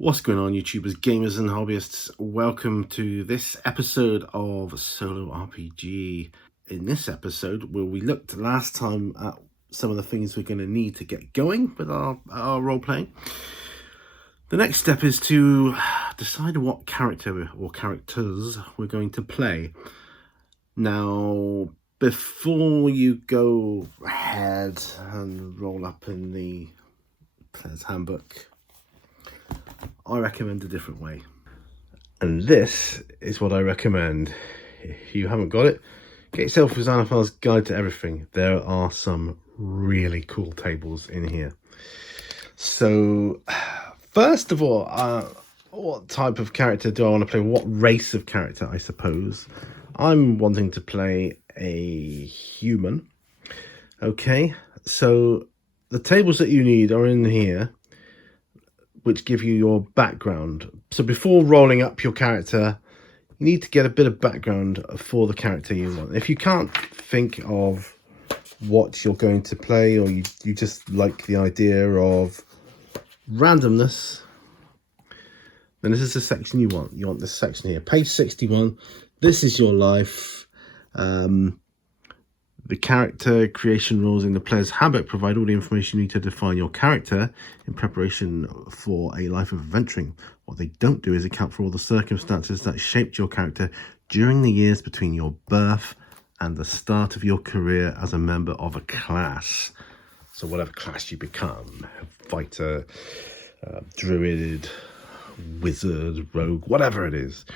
What's going on, YouTubers, gamers and hobbyists? Welcome to this episode of Solo RPG. In this episode, where we looked last time at some of the things we're going to need to get going with our role-playing, the next step is to decide what character or characters we're going to play. Now, before you go ahead and roll up in the Player's Handbook, I recommend a different way. And this is what I recommend. If you haven't got it, get yourself Xanathar's Guide to Everything. There are some really cool tables in here. So, first of all, what type of character do I want to play? What race of character, I suppose? I'm wanting to play a human. Okay, so the tables that you need are in here, which give you your background. So before rolling up your character, you need to get a bit of background for the character you want. If you can't think of what you're going to play, or you just like the idea of randomness, then this is the section you want. You want this section here, page 61. This is your life. The character creation rules in the Player's Handbook provide all the information you need to define your character in preparation for a life of adventuring. What they don't do is account for all the circumstances that shaped your character during the years between your birth and the start of your career as a member of a class. So whatever class you become, fighter, druid, wizard, rogue, whatever it is.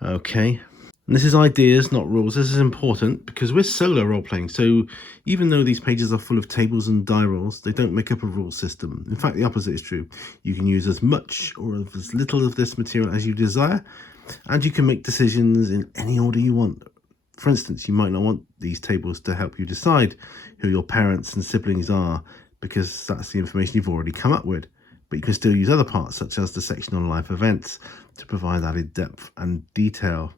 Okay. And this is ideas, not rules. This is important because we're solo role-playing. So even though these pages are full of tables and die rolls, they don't make up a rule system. In fact, the opposite is true. You can use as much or as little of this material as you desire, and you can make decisions in any order you want. For instance, you might not want these tables to help you decide who your parents and siblings are, because that's the information you've already come up with. But you can still use other parts, such as the section on life events, to provide added depth and detail.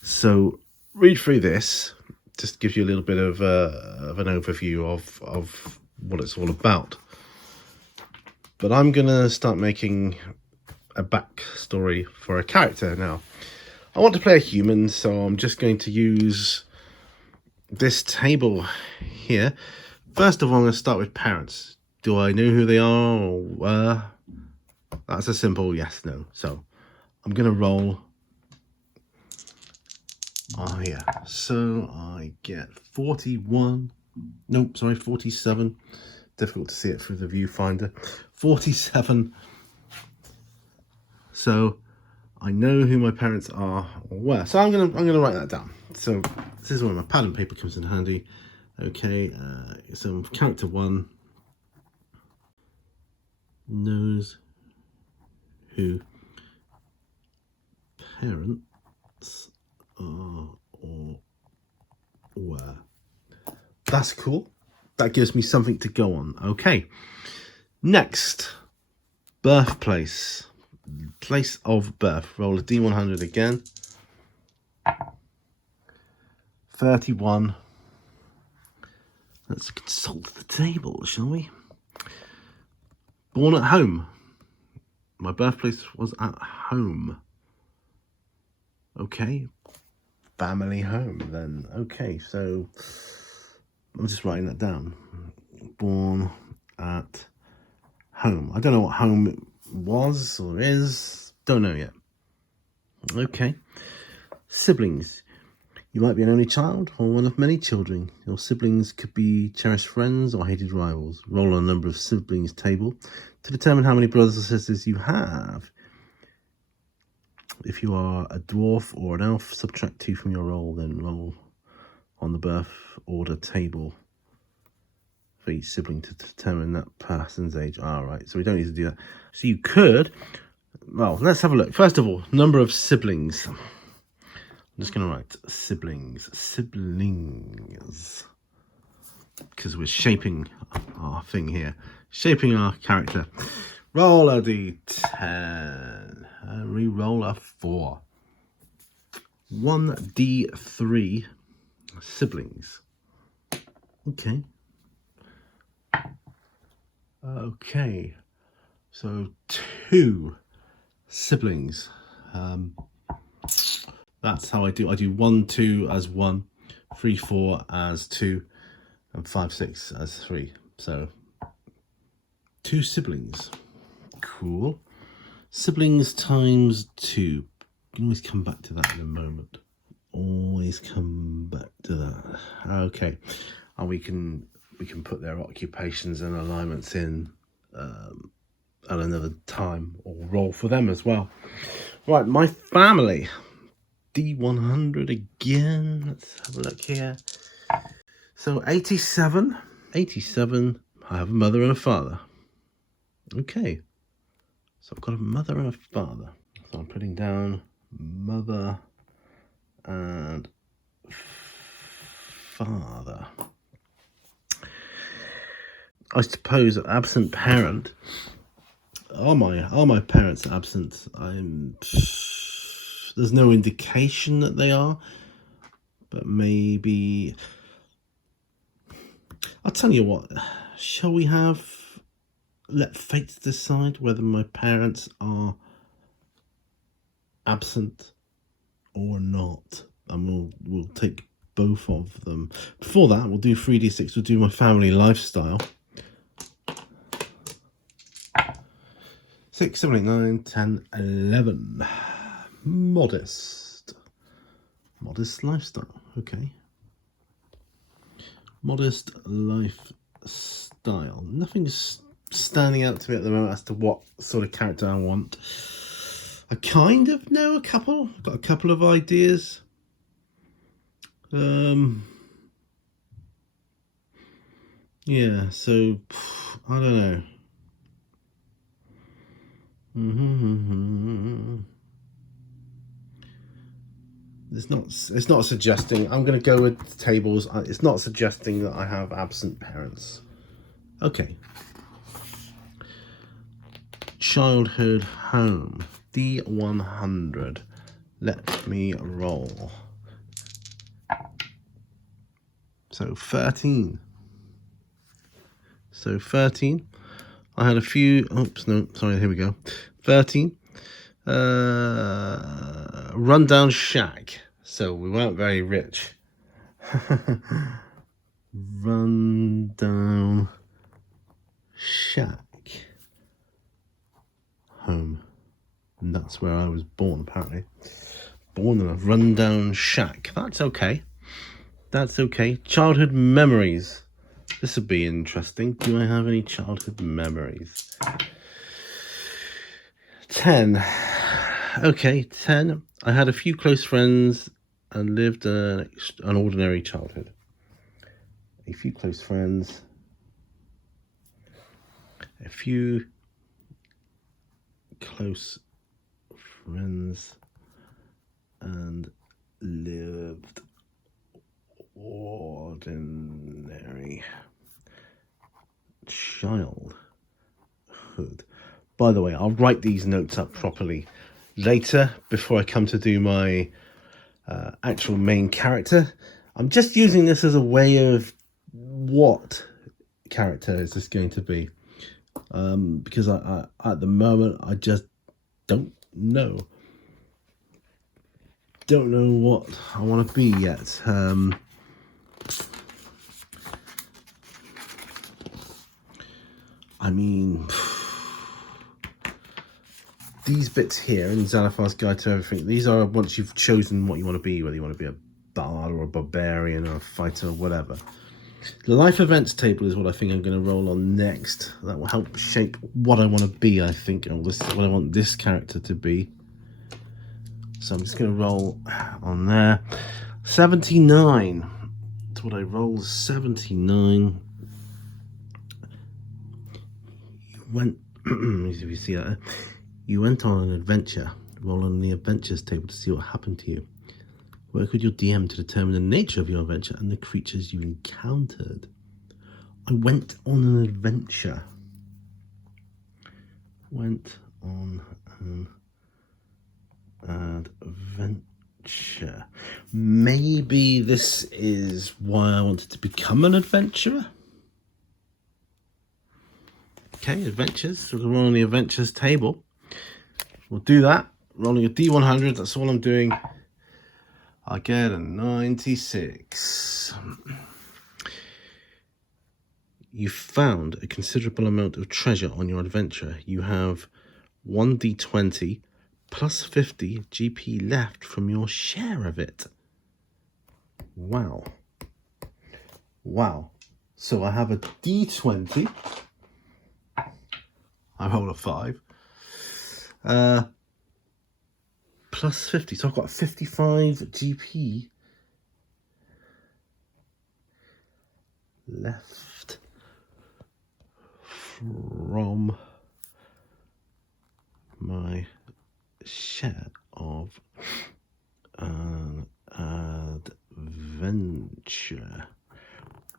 So read through this, just gives you a little bit of an overview of what it's all about. But I'm going to start making a backstory for a character now. I want to play a human, so I'm just going to use this table here. First of all, I'm going to start with parents. Do I know who they are? Or, that's a simple yes, no. So I'm going to roll. Oh yeah, so I get 41, nope, sorry, 47, difficult to see it through the viewfinder, 47, so I know who my parents are or were, so I'm gonna write that down. So this is where my pad and paper comes in handy. Okay, so character 1 knows who parents are or were. That's cool. That gives me something to go on. Okay. Next, birthplace. Place of birth. Roll a D100 again. 31. Let's consult the table, shall we? Born at home. My birthplace was at home. Okay. Family home then. Okay, so I'm just writing that down. Born at home. I don't know what home was or is. Don't know yet. Okay. Siblings. You might be an only child or one of many children. Your siblings could be cherished friends or hated rivals. Roll on a number of siblings table to determine how many brothers or sisters you have. If you are a dwarf or an elf, subtract 2 from your roll, then roll on the birth order table for each sibling to determine that person's age. All right, so we don't need to do that. So you could, well, let's have a look. First of all, number of siblings. I'm just going to write siblings, because we're shaping our thing here, shaping our character. Roll a d10. Re-roll a 4. 1d3 siblings. Okay. Okay. So 2 siblings. That's how I do. I do 1, 2 as 1, 3, 4 as 2, and 5, 6 as 3. So 2 siblings. Cool. Siblings times 2. You can always come back to that in a moment. Always come back to that. Okay. And we can put their occupations and alignments in at another time, or roll for them as well. Right, my family. D100 again. Let's have a look here. So 87. I have a mother and a father. Okay. So I've got a mother and a father. So I'm putting down mother and father. I suppose an absent parent. Are my parents absent? There's no indication that they are, but maybe. I'll tell you what. Shall we let fate decide whether my parents are absent or not, and we'll take both of them. Before that, we'll do 3d6. We'll do my family lifestyle. 6, 7, 8, 9, 10, 11. Modest lifestyle. Okay. Modest lifestyle. Nothing's standing out to me at the moment as to what sort of character I want. I kind of know a couple. I've got a couple of ideas. Yeah, so I don't know. It's not suggesting. I'm going to go with tables. It's not suggesting that I have absent parents. Okay. Childhood home. D100. Let me roll. So 13. I had a few. Oops, no, sorry. Here we go. 13. Rundown shack. So we weren't very rich. Rundown shack. Home. And that's where I was born, apparently. Born in a rundown shack. That's okay. Childhood memories. This would be interesting. Do I have any childhood memories? 10. Okay, 10. I had a few close friends and lived an ordinary childhood. A few close friends. A few close friends and lived ordinary childhood. By the way, I'll write these notes up properly later before I come to do my actual main character. I'm just using this as a way of what character is this going to be, because I at the moment I just don't know what I want to be yet. I mean, these bits here in Xanathar's Guide to Everything, these are once you've chosen what you want to be, whether you want to be a bard or a barbarian or a fighter or whatever. The life events table is what I think I'm going to roll on next. That will help shape what I want to be, I think, or what I want this character to be. So I'm just going to roll on there. 79. That's what I rolled. 79. If you see that, you went on an adventure. Roll on the adventures table to see what happened to you. Work with your DM to determine the nature of your adventure and the creatures you encountered. I went on an adventure. Went on an adventure. Maybe this is why I wanted to become an adventurer. Okay, adventures. So we're on the adventures table. We'll do that. Rolling a D100, that's all I'm doing. I get a 96. You found a considerable amount of treasure on your adventure. You have 1d20 plus 50 GP left from your share of it. Wow. Wow. So I have a d20. I roll a 5. Plus 50. So I've got 55 GP left from my share of an adventure.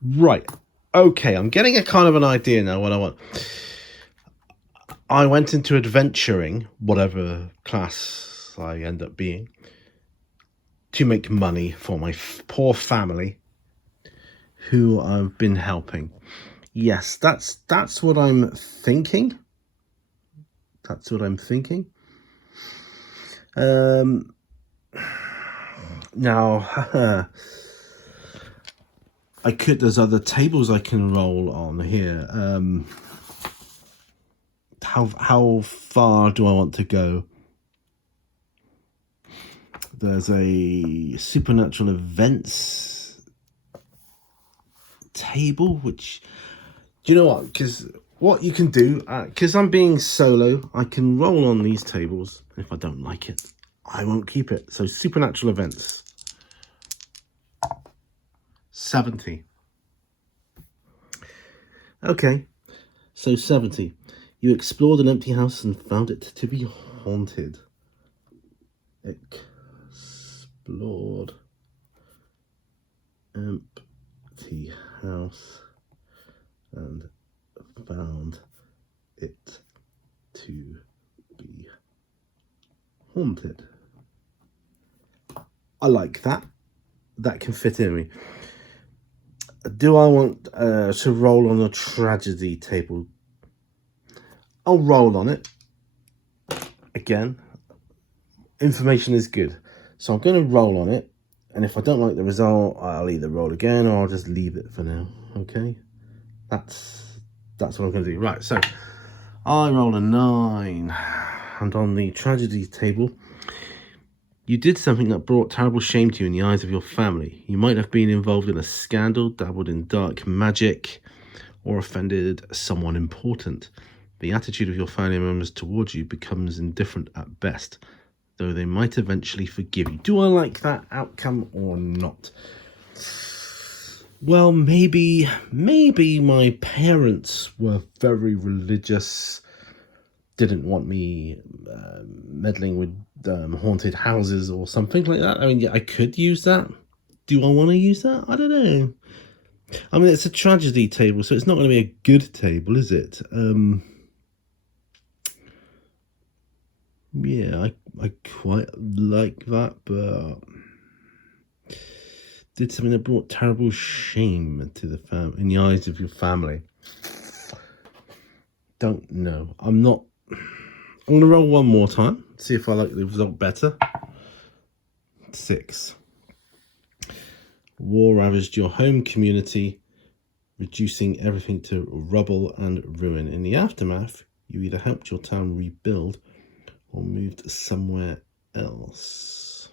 Right. Okay, I'm getting a kind of an idea now what I want. I went into adventuring, whatever class I end up being, to make money for my poor family who I've been helping. Yes, that's what I'm thinking. That's what I'm thinking. Now, there's other tables I can roll on here. How far do I want to go? There's a supernatural events table, which, do you know what? Because what you can do, because I'm being solo, I can roll on these tables. And if I don't like it, I won't keep it. So supernatural events. 70. Okay, so 70. You explored an empty house and found it to be haunted. Explored empty house and found it to be haunted. I like that. That can fit in me. Do I want to roll on a tragedy table? I'll roll on it. Again, information is good. So I'm going to roll on it. And if I don't like the result, I'll either roll again or I'll just leave it for now. Okay? That's what I'm going to do. Right, so I roll a 9. And on the tragedy table, you did something that brought terrible shame to you in the eyes of your family. You might have been involved in a scandal, dabbled in dark magic, or offended someone important. The attitude of your family members towards you becomes indifferent at best, though they might eventually forgive you. Do I like that outcome or not? Well, maybe my parents were very religious, didn't want me meddling with haunted houses or something like that. I mean, yeah, I could use that. Do I want to use that? I don't know. I mean, it's a tragedy table, so it's not going to be a good table, is it? Yeah, I quite like that, but did something that brought terrible shame to the in the eyes of your family. Don't know. I'm going to roll one more time, see if I like the result better. 6. War ravaged your home community, reducing everything to rubble and ruin. In the aftermath, you either helped your town rebuild or moved somewhere else.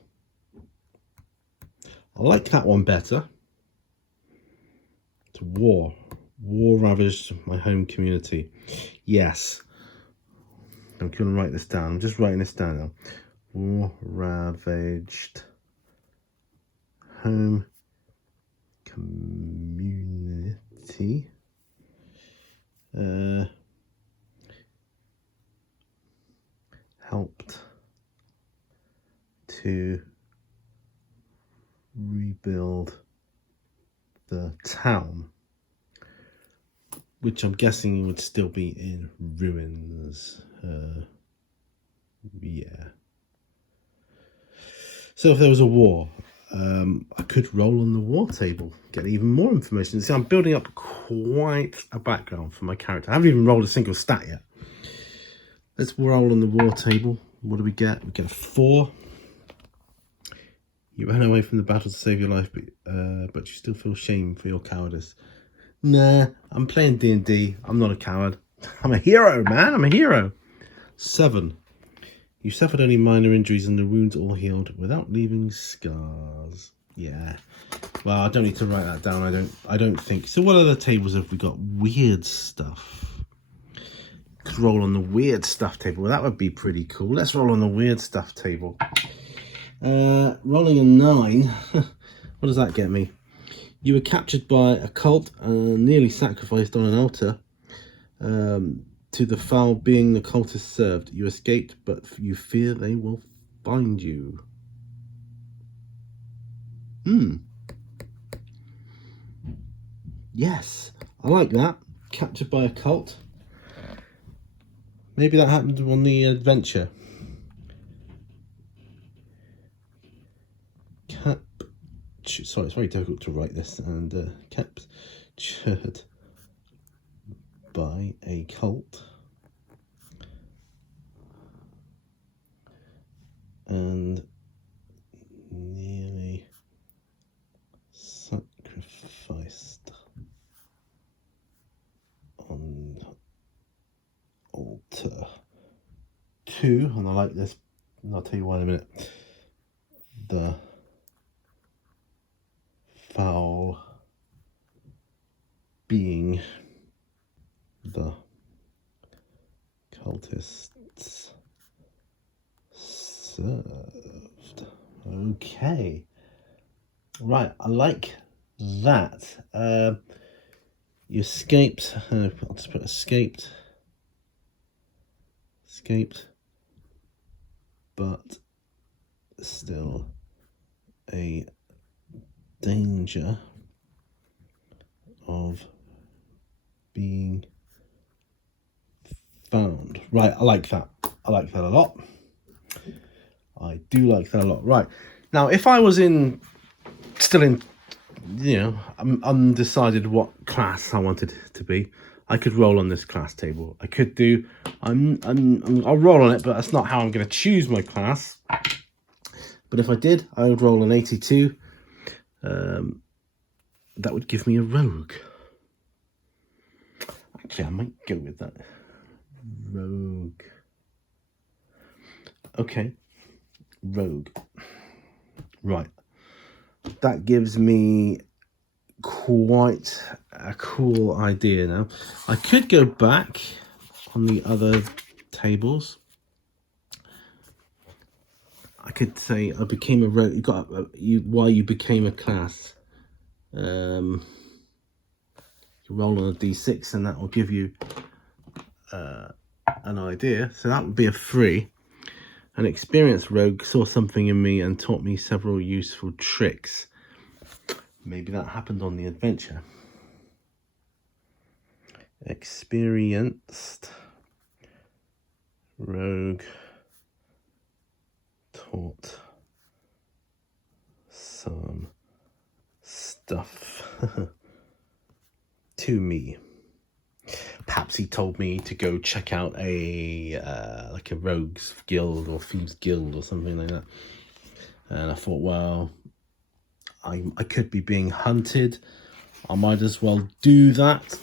I like that one better. It's war. War ravaged my home community. Yes. I'm going to write this down. I'm just writing this down now. War ravaged home community. Helped to rebuild the town, which I'm guessing would still be in ruins. Yeah. So if there was a war, I could roll on the war table, get even more information. See, I'm building up quite a background for my character. I haven't even rolled a single stat yet. Let's roll on the war table. What do we get? We get a 4. You ran away from the battle to save your life, but you still feel shame for your cowardice. Nah, I'm playing D&D. I'm not a coward. I'm a hero, man. I'm a hero. 7. You suffered only minor injuries and the wounds all healed without leaving scars. Yeah. Well, I don't need to write that down. I don't think. So what other tables have we got? Weird stuff. Could roll on the weird stuff table. Well, that would be pretty cool. Let's roll on the weird stuff table. Rolling a 9. What does that get me? You were captured by a cult and nearly sacrificed on an altar. To the foul being the cultists served. You escaped, but you fear they will find you. Yes, I like that. Captured by a cult. Maybe that happened on the adventure. Sorry, it's very difficult to write this. And captured by a cult and nearly sacrificed on altar. 2, and I like this, and I'll tell you why in a minute. The foul being the cultists served. Okay. Right, I like that. You escaped. I'll just put escaped. Escaped. But still a danger of being found. Right, I like that. I like that a lot. I do like that a lot. Right, now if I was still in, undecided what class I wanted to be, I could roll on this class table. I could do, I'll roll on it, but that's not how I'm going to choose my class. But if I did, I would roll an 82. That would give me a rogue. Actually, I might go with that. Rogue. Okay. Rogue. Right. That gives me quite a cool idea now. I could go back on the other tables. I could say I became a rogue. Why you became a class. You roll on a d6 and that will give you an idea. So that would be a 3. An experienced rogue saw something in me and taught me several useful tricks. Maybe that happened on the adventure. Experienced rogue taught some stuff to me. Perhaps he told me to go check out a rogues guild or thieves guild or something like that. And I thought, well, I could be being hunted. I might as well do that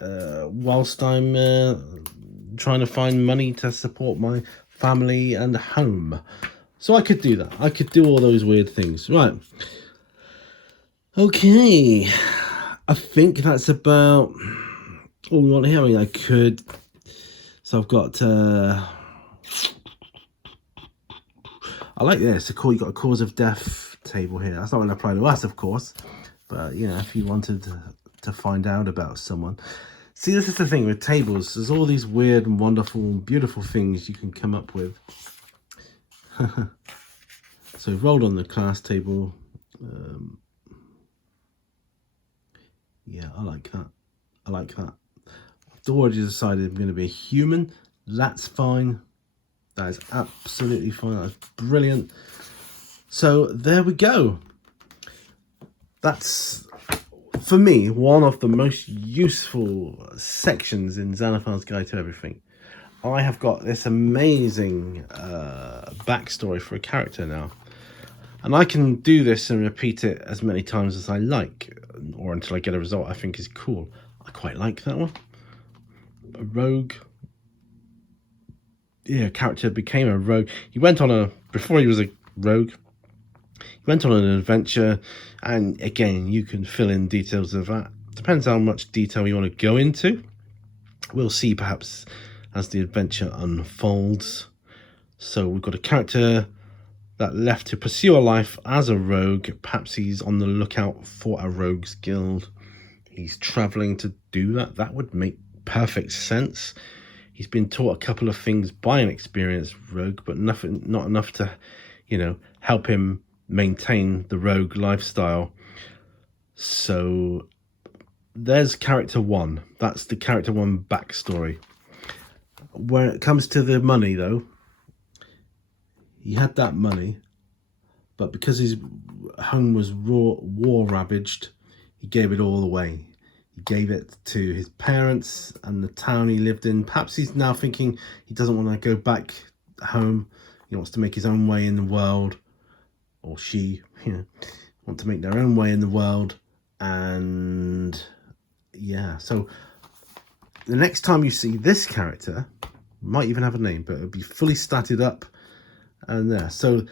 whilst I'm trying to find money to support my family and home. So I could do that. I could do all those weird things. Right. Okay. I think that's about all we want to hear. I mean, I could. So I've got. I like this. You got a cause of death table here. That's not going to apply to us, of course. But if you wanted to find out about someone. See, this is the thing with tables. There's all these weird and wonderful and beautiful things you can come up with. So rolled on the class table. Yeah, I like that. I like that. I've already decided I'm going to be a human. That's fine. That is absolutely fine. That's brilliant. So there we go. That's, for me, one of the most useful sections in Xanathar's Guide to Everything. I have got this amazing backstory for a character now. And I can do this and repeat it as many times as I like, or until I get a result I think is cool. I quite like that one. A rogue. Yeah, character became a rogue. He went on before he was a rogue, he went on an adventure, and again, you can fill in details of that. Depends how much detail you want to go into. We'll see perhaps as the adventure unfolds. So we've got a character that left to pursue a life as a rogue. Perhaps he's on the lookout for a rogue's guild. He's traveling to do that. That would make perfect sense. He's been taught a couple of things by an experienced rogue, but not enough to, help him maintain the rogue lifestyle. So there's character one. That's the character one backstory. When it comes to the money, though, he had that money, but because his home was war ravaged, he gave it all away. He gave it to his parents and the town he lived in. Perhaps he's now thinking he doesn't want to go back home. He wants to make his own way in the world, or she, want to make their own way in the world. And yeah, so the next time you see this character, might even have a name, but it'll be fully statted up. And there, so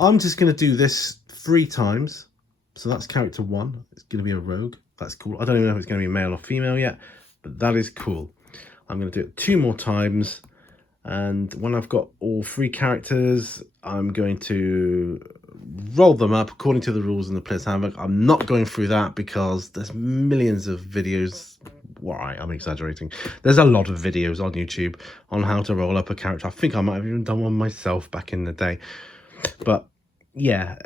I'm just going to do this 3 times. So that's character 1. It's going to be a rogue. That's cool. I don't even know if it's going to be male or female yet, but that is cool. I'm going to do it 2 more times, and when I've got all 3 characters, I'm going to roll them up according to the rules in the Player's Handbook. I'm not going through that because there's millions of videos. Why? I'm exaggerating. There's a lot of videos on YouTube on how to roll up a character. I think I might have even done one myself back in the day. But yeah,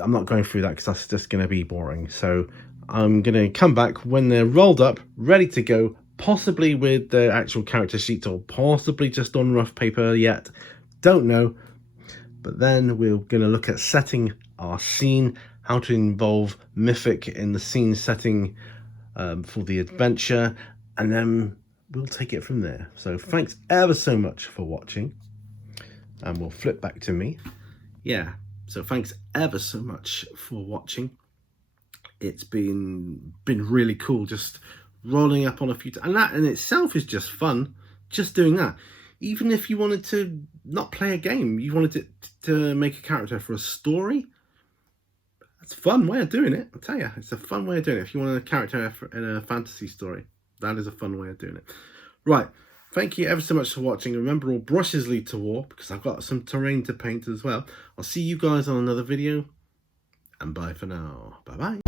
I'm not going through that because that's just going to be boring. So I'm going to come back when they're rolled up, ready to go, possibly with the actual character sheet or possibly just on rough paper yet. Don't know. But then we're going to look at setting our scene, how to involve Mythic in the scene setting for the adventure, and then we'll take it from there. So thanks ever so much for watching, and we'll flip back to me. Yeah, so thanks ever so much for watching. It's been really cool just rolling up on a few and that in itself is just fun, just doing that. Even if you wanted to not play a game, you wanted to make a character for a story, it's a fun way of doing it. I'll tell you, it's a fun way of doing it. If you want a character in a fantasy story, that is a fun way of doing it. Right, thank you ever so much for watching. Remember, all brushes lead to war, because I've got some terrain to paint as well. I'll see you guys on another video, and bye for now. Bye-bye.